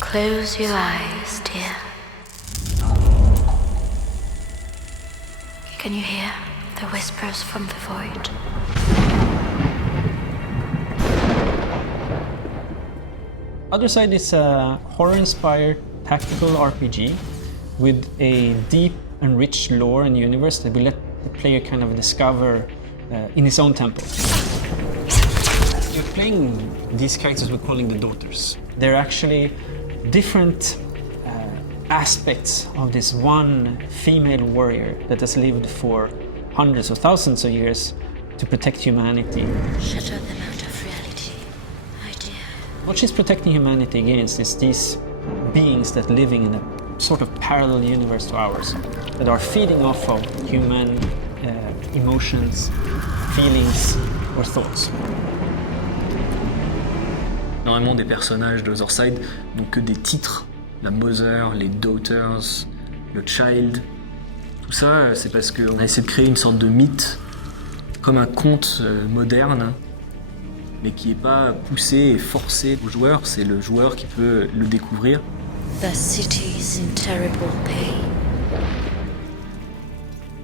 Close your eyes, dear. Can you hear the whispers from the void? Otherside is a horror-inspired tactical RPG with a deep and rich lore and universe that we let the player kind of discover in his own tempo. You're playing these characters we're calling the daughters. They're actually different aspects of this one female warrior that has lived for hundreds of thousands of years to protect humanity. Shatter them out of reality, my dear. What she's protecting humanity against is these beings that living in a sort of parallel universe to ours, that are feeding off of human emotions, feelings or thoughts. Normalement, des personnages de Otherside n'ont que des titres. La Mother, les Daughters, le Child. Tout ça, c'est parce qu'on a essayé de créer une sorte de mythe, comme un conte moderne, mais qui n'est pas poussé et forcé au joueur. C'est le joueur qui peut le découvrir. The city's in terrible pain.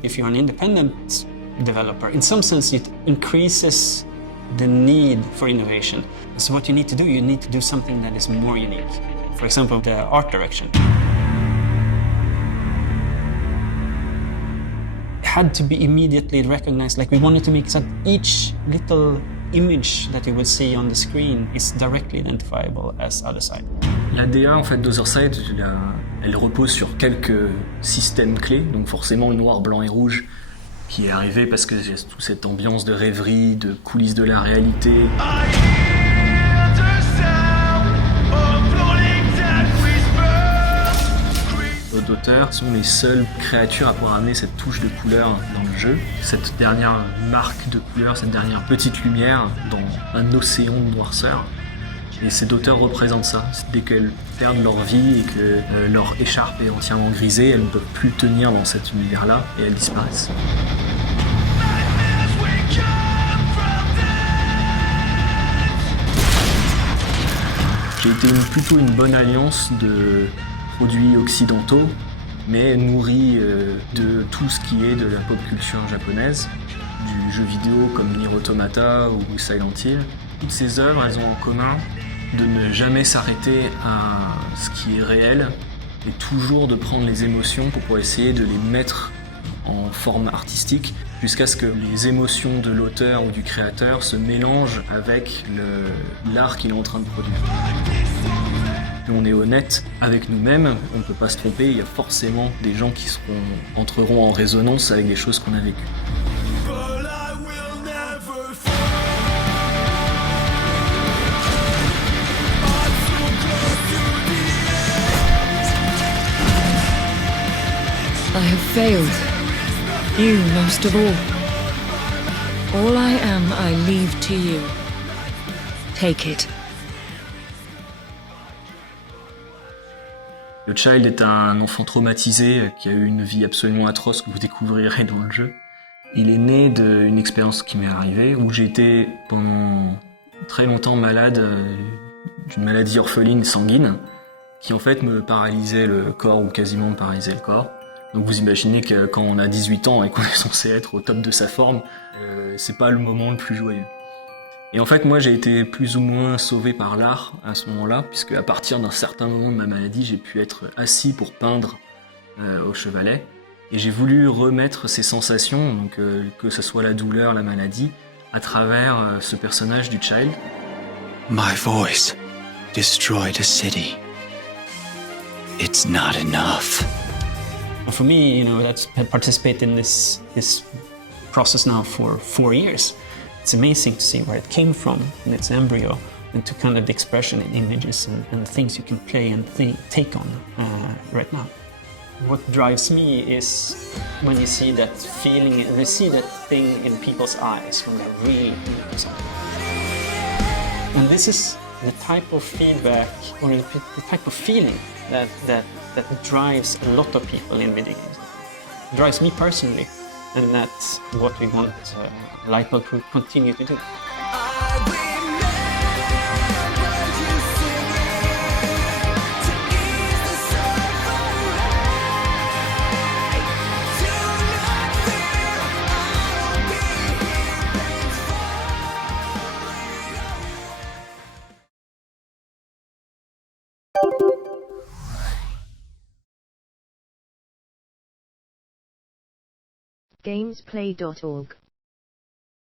If you're an independent developer, in some sense it increases the need for innovation. So what you need to do something that is more unique. For example, the art direction. It had to be immediately recognized, like we wanted to make so each little image that you will see on the screen is directly identifiable as Otherside. La DA en fait d'Otherside, elle repose sur quelques systèmes clés, donc forcément le noir, blanc et rouge qui est arrivé parce que j'ai toute cette ambiance de rêverie, de coulisses de la réalité. Nos auteurs sont les seules créatures à pouvoir amener cette touche de couleur dans le jeu, cette dernière marque de couleur, cette dernière petite lumière dans un océan de noirceur. Et ces auteurs représentent ça. Dès qu'elles perdent leur vie et que leur écharpe est entièrement grisée, elles ne peuvent plus tenir dans cet univers-là et elles disparaissent. J'ai été plutôt une bonne alliance de produits occidentaux, mais nourris de tout ce qui est de la pop culture japonaise, du jeu vidéo comme Nier Automata ou Silent Hill. Toutes ces œuvres, elles ont en commun de ne jamais s'arrêter à ce qui est réel et toujours de prendre les émotions pour essayer de les mettre en forme artistique jusqu'à ce que les émotions de l'auteur ou du créateur se mélangent avec l'art qu'il est en train de produire. On est honnête avec nous-mêmes, on ne peut pas se tromper, il y a forcément des gens qui entreront en résonance avec des choses qu'on a vécues. I have failed. You most of all. All I am, I leave to you. Take it. Le Child est un enfant traumatisé qui a eu une vie absolument atroce que vous découvrirez dans le jeu. Il est né d'une expérience qui m'est arrivée où j'ai été pendant très longtemps malade d'une maladie orpheline sanguine qui en fait me paralysait le corps ou quasiment me paralysait le corps. Donc vous imaginez que quand on a 18 ans et qu'on est censé être au top de sa forme, c'est pas le moment le plus joyeux. Et en fait, moi, j'ai été plus ou moins sauvé par l'art à ce moment-là, puisque à partir d'un certain moment de ma maladie, j'ai pu être assis pour peindre au chevalet. Et j'ai voulu remettre ces sensations, donc que ce soit la douleur, la maladie, à travers ce personnage du Child. My voice destroyed a city. It's not enough. For me, that's participated in this process now for 4 years. It's amazing to see where it came from in its embryo and to kind of the expression in images and things you can play and take on right now. What drives me is when you see that feeling, they see that thing in people's eyes when they're really into something. And this is the type of feedback or the type of feeling that drives a lot of people in video games. It drives me personally, and that's what we want Lightbulb to continue to do. gamesplay.org